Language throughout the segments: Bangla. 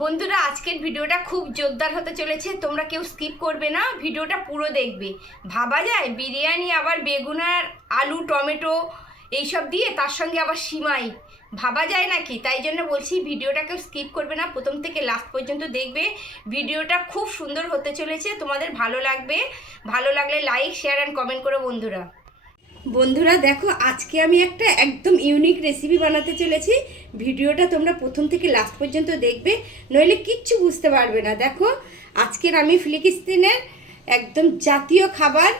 বন্ধুরা, আজকের ভিডিওটা খুব জোরদার হতে চলেছে। তোমরা কেউ স্কিপ করবে না, ভিডিওটা পুরো দেখবে। ভাবা যায় বিরিয়ানি আবার বেগুন আর আলু টমেটো এইসব দিয়ে, তার সঙ্গে আবার সিমাই, ভাবা যায় নাকি? তাই জন্য বলছি ভিডিওটা কেউ স্কিপ করবে না, প্রথম থেকে লাস্ট পর্যন্ত দেখবে। ভিডিওটা খুব সুন্দর হতে চলেছে, তোমাদের ভালো লাগবে। ভালো লাগলে লাইক শেয়ার অ্যান্ড কমেন্ট করো বন্ধুরা। বন্ধুরা দেখো, আজকে আমি একটা একদম ইউনিক রেসিপি বানাতে চলেছি। ভিডিওটা তোমরা প্রথম থেকে লাস্ট পর্যন্ত দেখবে, নইলে কিচ্ছু বুঝতে পারবে না। দেখো, আজকের আমি ফিলিস্তিনের একদম জাতীয় খাবার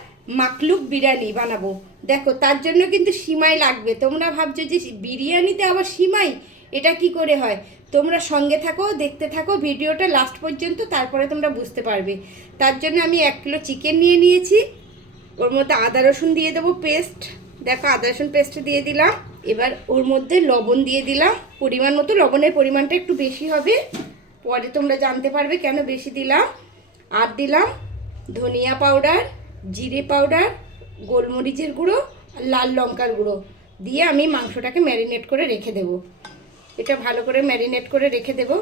মাকলুক বিরিয়ানি বানাবো। দেখো, তার জন্য কিন্তু সিমাই লাগবে। তোমরা ভাবছো যে বিরিয়ানিতে আবার সিমাই, এটা কি করে হয়? তোমরা সঙ্গে থাকো, দেখতে থাকো ভিডিওটা লাস্ট পর্যন্ত, তারপরে তোমরা বুঝতে পারবে। তার জন্য আমি 1 কিলো চিকেন নিয়ে নিয়েছি। ওর মধ্যে আদা রসুন দিয়ে দেবো পেস্ট। দেখো, আদা রসুন পেস্ট দিয়ে দিলাম। এবার ওর মধ্যে লবণ দিয়ে দিলাম পরিমাণ মতো। লবণের পরিমাণটা একটু বেশি হবে, পরে তোমরা জানতে পারবে কেন বেশি দিলাম। আর দিলাম ধনিয়া পাউডার, জিরে পাউডার, গোলমরিচের গুঁড়ো আর লাল লঙ্কার গুঁড়ো দিয়ে আমি মাংসটাকে ম্যারিনেট করে রেখে দেবো। এটা ভালো করে ম্যারিনেট করে রেখে দেবো।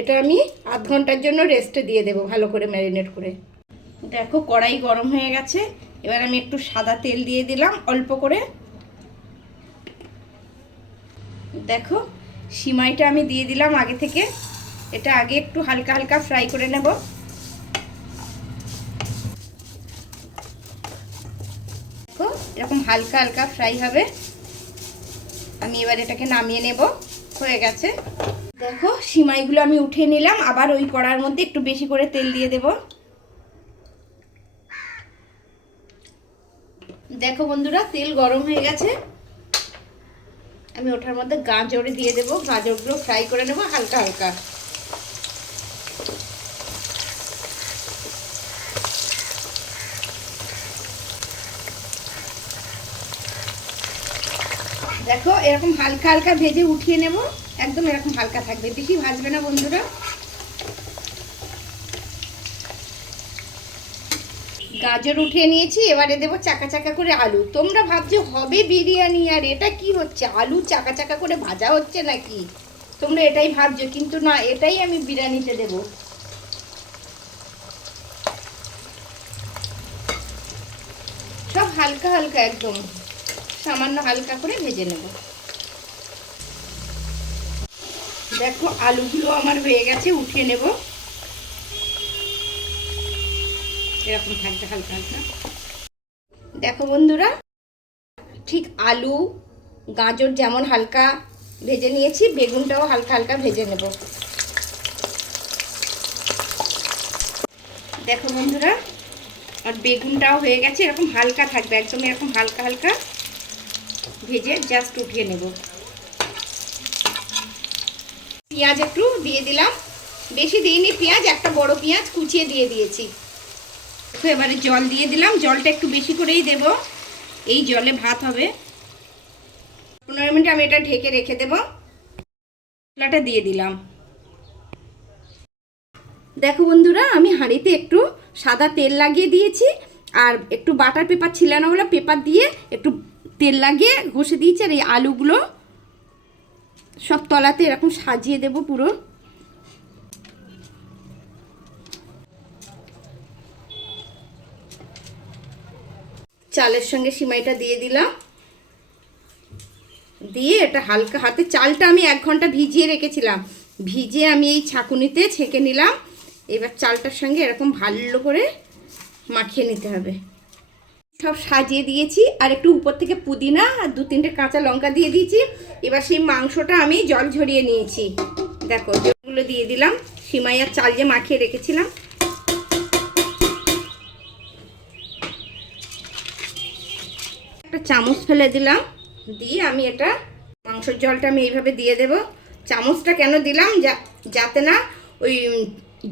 এটা আমি আধ ঘন্টার জন্য রেস্টে দিয়ে দেবো ভালো করে ম্যারিনেট করে। দেখো, কড়াই গরম হয়ে গেছে। এবার আমি একটু সাদা তেল দিয়ে দিলাম অল্প করে। দেখো, সিমাইটা আমি দিয়ে দিলাম আগে থেকে। এটা আগে একটু হালকা হালকা ফ্রাই করে নেব। দেখো, এরকম হালকা হালকা ফ্রাই হবে। আমি এবার এটাকে নামিয়ে নেব। হয়ে গেছে। দেখো, সিমাইগুলো আমি উঠিয়ে নিলাম। আবার ওই কড়ার মধ্যে একটু বেশি করে তেল দিয়ে দেব। দেখো বন্ধুরা, তেল গরম হয়ে গেছে। আমি ওটার মধ্যে গাজর দিয়ে দেবো। গাজরগুলো ফ্রাই করে নেবো হালকা হালকা। দেখো, এরকম হালকা হালকা ভেজে উঠিয়ে নেব। একদম এরকম হালকা থাকবে, বেশি ভাজবে না বন্ধুরা। গাজর উঠিয়ে নিয়েছি। এবারে দেবো চাকা চাকা করে আলু। তোমরা ভাবছো হবে বিরিয়ানি, আর এটা কি হচ্ছে? আলু চাকা চাকা করে ভাজা হচ্ছে নাকি? তোমরা এটাই ভাবছো, কিন্তু না, এটাই আমি বিরিয়ানিতে দেব। সব হালকা হালকা, একদম সামান্য হালকা করে ভেজে নেব। দেখো, আলুগুলো আমার হয়ে গেছে, উঠিয়ে নেব। এরকম থাকবে হালকা হালকা। দেখো বন্ধুরা, ঠিক আলু গাজর যেমন হালকা ভেজে নিয়েছি, বেগুনটাও হালকা হালকা ভেজে নেব। দেখো বন্ধুরা, আর বেগুনটাও হয়ে গেছে। এরকম হালকা থাকবে, একদম এরকম হালকা হালকা ভেজে জাস্ট উঠিয়ে নেব। পেঁয়াজ একটু দিয়ে দিলাম, বেশি দিইনি পেঁয়াজ, একটা বড় পেঁয়াজ কুচিয়ে দিয়ে দিয়েছি। এবারে জল দিয়ে দিলাম। জলটা একটু বেশি করেই দেব, এই জলে ভাত হবে। 15 মিনিট আমি এটা ঢেকে রেখে দেব। মশলাটা দিয়ে দিলাম। দেখো বন্ধুরা, আমি হাঁড়িতে একটু সাদা তেল লাগিয়ে দিয়েছি, আর একটু বাটার পেপার ছিলানো হলো, পেপার দিয়ে একটু তেল লাগিয়ে ঘষে দিয়েছি। আর এই আলুগুলো সব তলাতে এরকম সাজিয়ে দেব পুরো। চালের সঙ্গে সিমাইটা দিয়ে দিলাম। দিয়ে এটা হালকা হাতে, চালটা আমি 1 ঘন্টা ভিজিয়ে রেখেছিলাম, ভিজিয়ে আমি এই ছাঁকুনিতে ছেঁকে নিলাম। এবার চালটার সঙ্গে এরকম ভালো করে মাখিয়ে নিতে হবে। সব সাজিয়ে দিয়েছি, আর একটু উপর থেকে পুদিনা আর 2-3টে কাঁচা লঙ্কা দিয়ে দিয়েছি। এবার সেই মাংসটা আমি জল ঝরিয়ে নিয়েছি। দেখো, যেগুলো দিয়ে দিলাম, সিমাই আর চাল যে মাখিয়ে রেখেছিলাম। একটা চামচ ফেলে দিলাম, দিয়ে আমি এটা মাংসের জলটা আমি এইভাবে দিয়ে দেব। চামচটা কেন দিলাম? যাতে না ওই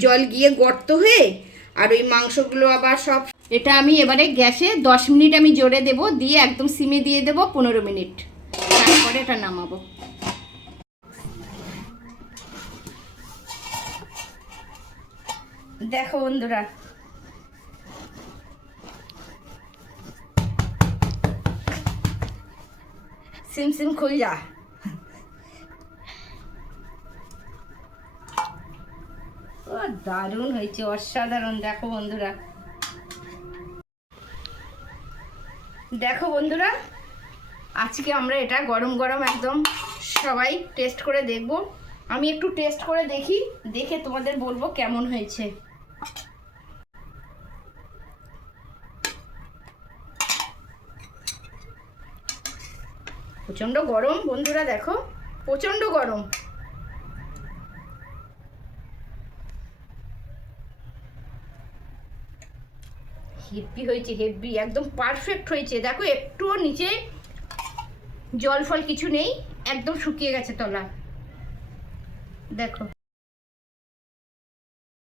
জল গিয়ে গর্ত হয়ে আর ওই মাংসগুলো আবার সব। এটা আমি এবারে গ্যাসে 10 মিনিট আমি জোরে দেব, দিয়ে একদম সিমে দিয়ে দেব 15 মিনিট, তারপরে এটা নামাবো। দেখো বন্ধুরা, সিম সিম খুল যা। ও দারুণ হয়েছে, অসাধারণ। দেখো বন্ধুরা, দেখো বন্ধুরা, আজকে আমরা এটা গরম গরম একদম সবাই টেস্ট করে দেখব। আমি একটু টেস্ট করে দেখি, দেখে তোমাদের বলবো কেমন হয়েছে। প্রচণ্ড গরম বন্ধুরা, দেখো প্রচণ্ড গরম। হেভি হয়েছে, হেভি, একদম পারফেক্ট হয়েছে। দেখো একটুও নিচে জল ফল কিছু নেই, একদম শুকিয়ে গেছে তলা। দেখো